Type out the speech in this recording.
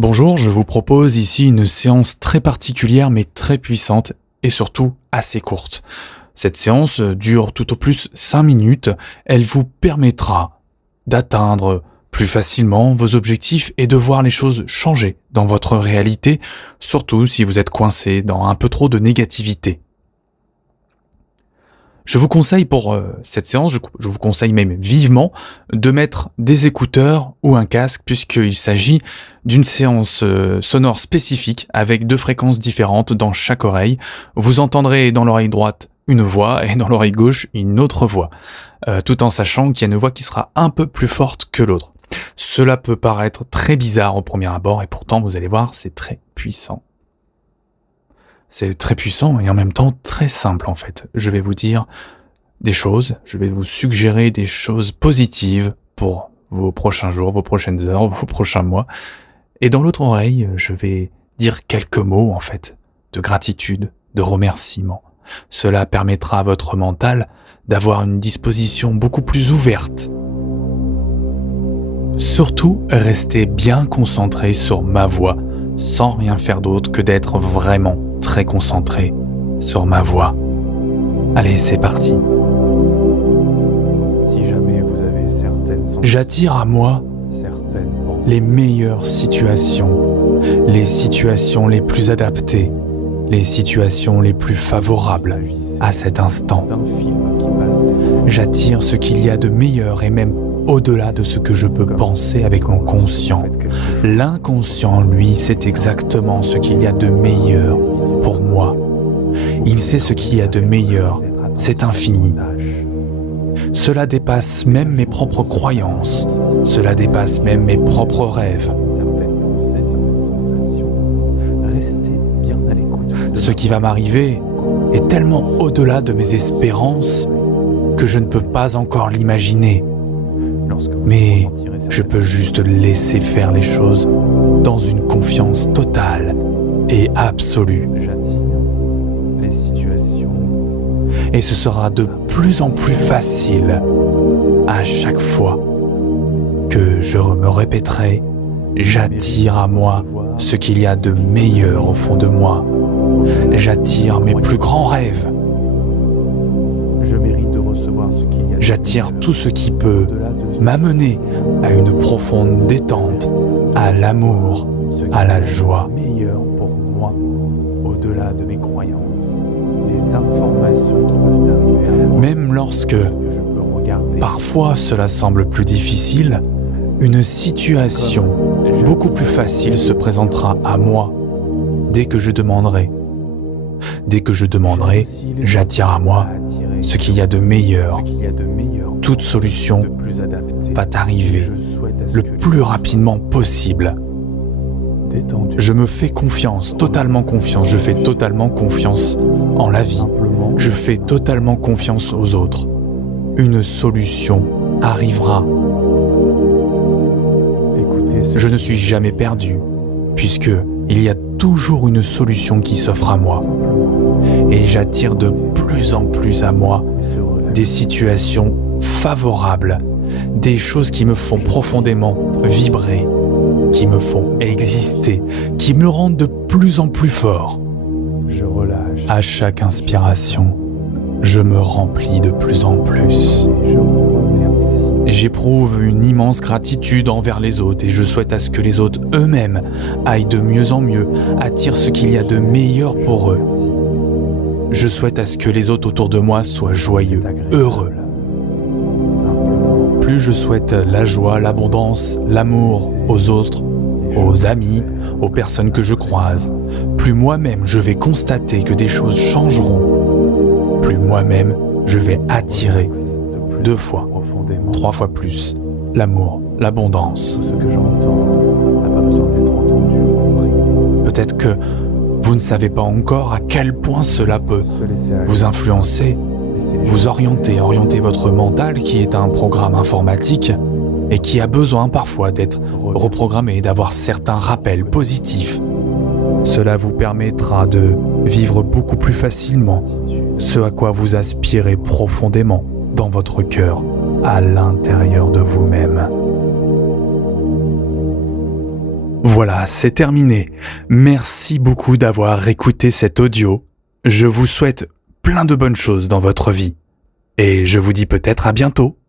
Bonjour, je vous propose ici une séance très particulière mais très puissante et surtout assez courte. Cette séance dure tout au plus 5 minutes, elle vous permettra d'atteindre plus facilement vos objectifs et de voir les choses changer dans votre réalité, surtout si vous êtes coincé dans un peu trop de négativité. Je vous conseille pour cette séance, je vous conseille même vivement de mettre des écouteurs ou un casque puisqu'il s'agit d'une séance sonore spécifique avec 2 fréquences différentes dans chaque oreille. Vous entendrez dans l'oreille droite une voix et dans l'oreille gauche une autre voix, tout en sachant qu'il y a une voix qui sera un peu plus forte que l'autre. Cela peut paraître très bizarre au premier abord et pourtant vous allez voir, c'est très puissant. C'est très puissant et en même temps très simple en fait. Je vais vous dire des choses, je vais vous suggérer des choses positives pour vos prochains jours, vos prochaines heures, vos prochains mois. Et dans l'autre oreille, je vais dire quelques mots en fait, de gratitude, de remerciement. Cela permettra à votre mental d'avoir une disposition beaucoup plus ouverte. Surtout, restez bien concentré sur ma voix, sans rien faire d'autre que d'être vraiment très concentré sur ma voix. Allez, c'est parti. Si jamais vous avez certaines J'attire à moi pensées, les meilleures situations, les situations les plus adaptées, les situations les plus favorables à cet instant. d'un film qui passe, J'attire ce qu'il y a de meilleur et même au-delà de ce que je peux penser avec mon conscient. faites quelque chose, L'inconscient, lui, sait exactement ce qu'il y a de meilleur pour moi. Il sait ce qu'il y a de meilleur, c'est infini. Cela dépasse même mes propres croyances, cela dépasse même mes propres rêves. certaines pensées, certaines sensations. Restez bien à l'écoute. Ce qui va m'arriver est tellement au-delà de mes espérances que je ne peux pas encore l'imaginer. Lorsque vous Mais ressentirez je certaines peux juste laisser faire les choses dans une confiance totale et absolue. J'attire les situations Et ce sera de plus en plus facile à chaque fois que je me répéterai « J'attire à moi ce qu'il y a de meilleur au fond de moi. J'attire mes plus grands rêves. Je mérite de recevoir ce qu'il y a de J'attire meilleur tout ce qui peut au-delà de ce m'amener à une profonde détente, à l'amour, qui à la est joie. meilleur pour moi, au-delà de mes croyances, des informations qui peuvent arriver à moi, Même lorsque, que je peux regarder. parfois, cela semble plus difficile, une situation beaucoup plus facile se présentera à moi dès que je demanderai. Dès que je demanderai, j'attire à moi ce qu'il y a de meilleur. Toute solution de plus adapté, va t'arriver je souhaite à ce le que plus rapidement possible. détendu, Je me fais confiance, totalement confiance. Je fais totalement confiance en la vie. simplement Je fais totalement confiance aux autres. Une solution arrivera. écouter ce Je ne suis jamais perdu, puisque il y a toujours une solution qui s'offre à moi. Et j'attire de plus en plus à moi se relâche. des situations favorables, des choses qui me font profondément vibrer, qui me font exister, qui me rendent de plus en plus fort. Je relâche. À chaque inspiration, je me remplis de plus en plus. Et je remercie. J'éprouve une immense gratitude envers les autres et je souhaite à ce que les autres eux-mêmes aillent de mieux en mieux, attirent ce qu'il y a de meilleur pour eux. Je souhaite à ce que les autres autour de moi soient joyeux, heureux. Simplement, Plus je souhaite la joie, l'abondance, l'amour aux autres, aux amis, aux personnes que je croise, plus moi-même je vais constater que des choses changeront. Plus moi-même je vais attirer de plus 2 fois, profondément. 3 fois plus l'amour, l'abondance. Tout ce que j'entends n'a pas besoin d'être entendu ou compris. Peut-être que vous ne savez pas encore à quel point cela peut Se laisser aller, vous influencer, laisser les vous orienter votre mental qui est un programme informatique et qui a besoin parfois d'être choses reprogrammé et d'avoir certains rappels positifs. Cela vous permettra de vivre beaucoup plus facilement ce à quoi vous aspirez profondément dans votre cœur, à l'intérieur de vous-même. Voilà, c'est terminé. Merci beaucoup d'avoir écouté cet audio. Je vous souhaite plein de bonnes choses dans votre vie. Et je vous dis peut-être à bientôt.